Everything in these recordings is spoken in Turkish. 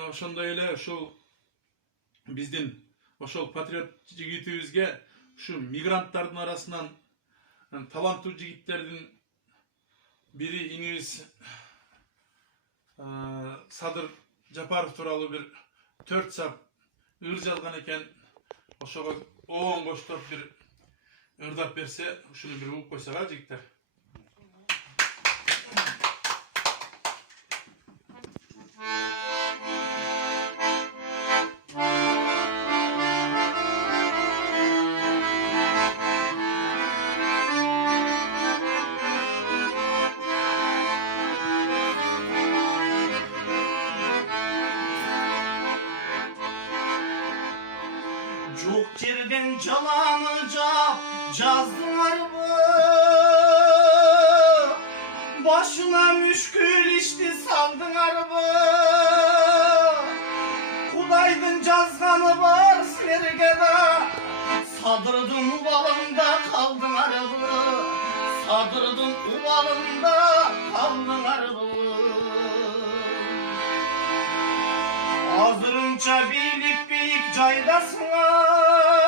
ошондой эле ушул биздин ошол патриот жигитибизге ушу мигранттардын арасынан таланттуу жигиттердин бири иңибиз Садыр Жапаров тууралуу бир 4 сап ыр жазган экен. Ошого оң коштоп бир ырдап берсе, ушуну бир угуп койсоға жигиттер. Çok yerden calanıca yazdılar mı? Başına müşkül işti saldılar mı? Kudaydın cazganı var sergede, Sadırdın uvalında kaldılar mı? Sadırdın uvalında kaldılar mı? Hazırınca birlik büyük caydasınlar,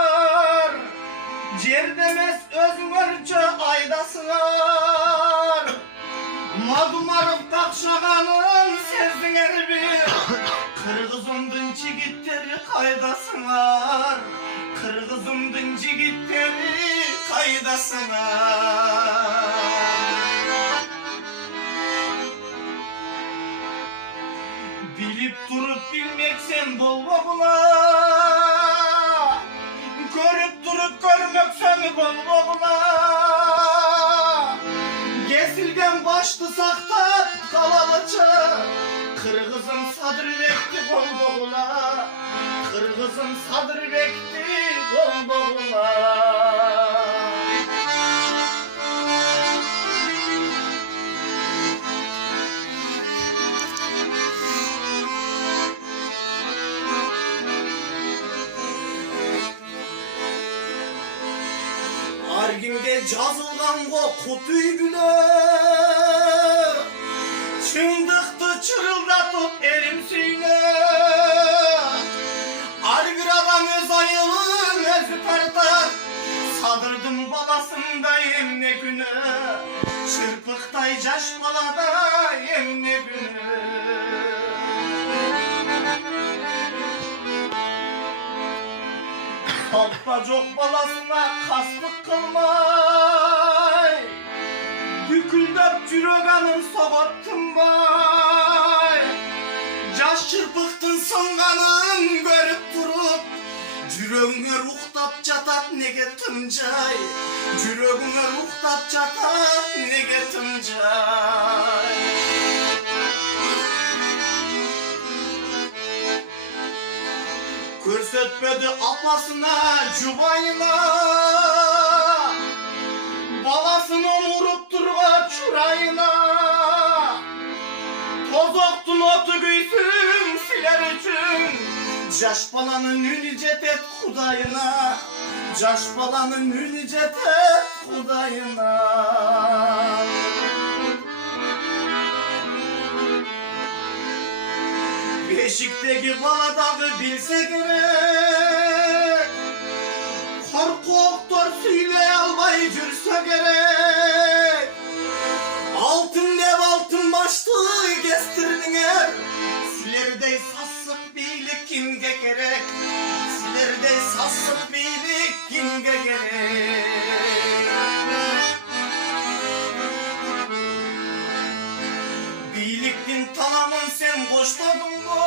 cer demez özgürce aydasınlar. Madumarıp takşağanın sezdіңер bir, Kırgızımdın jigitleri kaydasınlar, Kırgızımdın jigitleri kaydasınlar. Bilip durup bilmeksen bolboğula, görüp durup görmeksen bolboğula. Kesilgen başlı saktat kalalıca, Kırgızım Sadırбекti bolboğula, Kırgızım Sadırбекti bolboğula. Argimge yazılgan go kutuy güle, Çındıktı çırıldatıp elim süyle. Her bir adam öz ayılın özü tartar, Sadırdım balasındayım ne günü, Çırpıktay yaş baladayım ne günü. Halkta çok balasına kaslık kılmay, Büküldep cüreganın soğattın bay. Yaş çırpıktın sınganın görüp durup, Cüreğine ruhtat çatat nege tımcay, Cüreğine ruhtat çatat nege tımcay. Körsetmedi apasına cubayına, Balasını vurup durga çurayına. Tozoktun otu güysün siler üçün, Yaş balanın ünü cetet kudayına, Yaş balanın ünü cetet kudayına. Beşikteki baladağı bilse gerek, Korku oktor süyle albay cürse gerek. Altın dev altın başlığı kestirdiler, Silerdey sassık birlik kimge gerek, Silerdey sassık birlik kimge gerek. Birliktin talamın sen boşladın mı?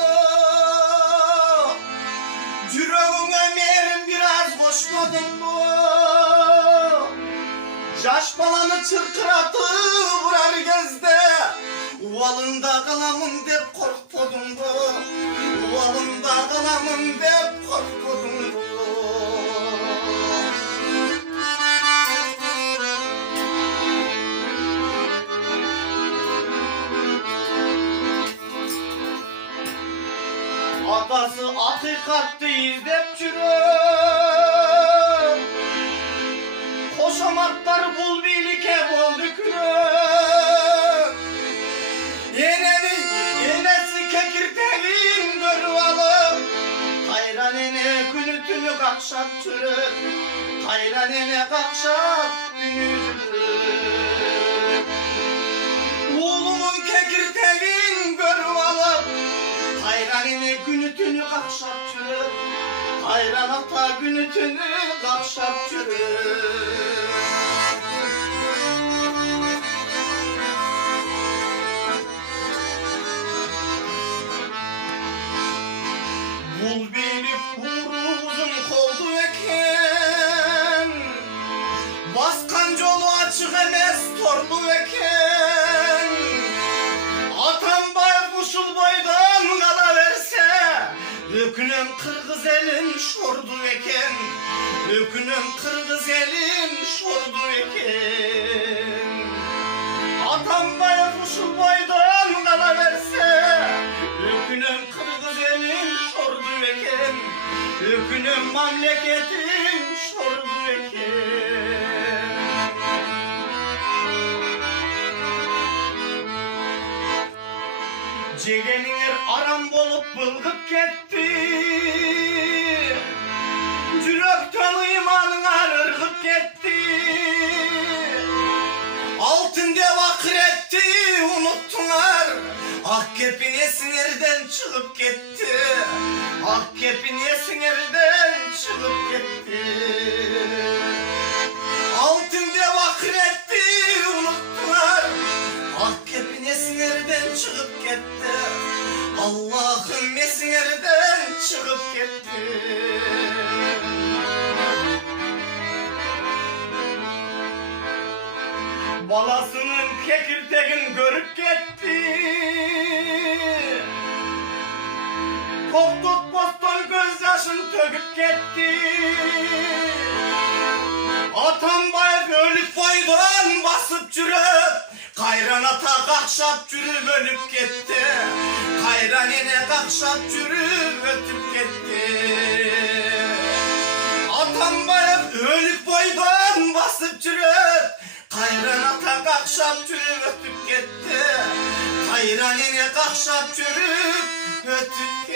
Yüreğine meğerim biraz koşmadın mı? Yaş balanı çırkıratı vurar gözde, Uvalında kalamın dep korkmadın mı? Uvalında kalamın dep korkmadın mı? Atası hakikatli izlep çürür, Koşamatlar bul bilike bol dükürür. Yenesi kekirteğin kakşap çürüp Kayran ene kakşap günürüp Oğlumun kekirteğin görüp alıp Kayran ene günütünü kakşap çürüp Kayran ata günütünü kakşap çürüp Bul beni kuruzun koldu eken Baskan yolu açık emez torlu eken Atam baykuşul boydan kala verse Ökünüm kırgız elin şordu eken Ökünüm kırgız elin şordu eken Atam baykuşul boydan kala verse Ökünüm kırgız elin şordu eken Ökünüm mamleketin şordu eken Cegenler aram bolup bılgıp gitti Cürökten imanın arırgıp gitti Altın dev akretti unuttular Ak kepin esinlerden çıkıp gitti Ak kepin esinlerden çıkıp gitti Altın dev akretti unuttular Ak kepin esinlerden çıkıp gitti Allah'ım esinlerden çıkıp gitti Balasının kekirteğin görüp gitti Koptuk bostan gözyaşın töküp gitti Atam bayıp ölüp boydan basıp çürüp Kayran ata kakşap çürüp ölüp gitti Kayran ene kakşap çürüp ötüp gitti Atam bayıp ölüp boydan basıp çürüp Kayran ata kakşap çürüp ötüp gitti Kayran ene kakşap çürüp ötüp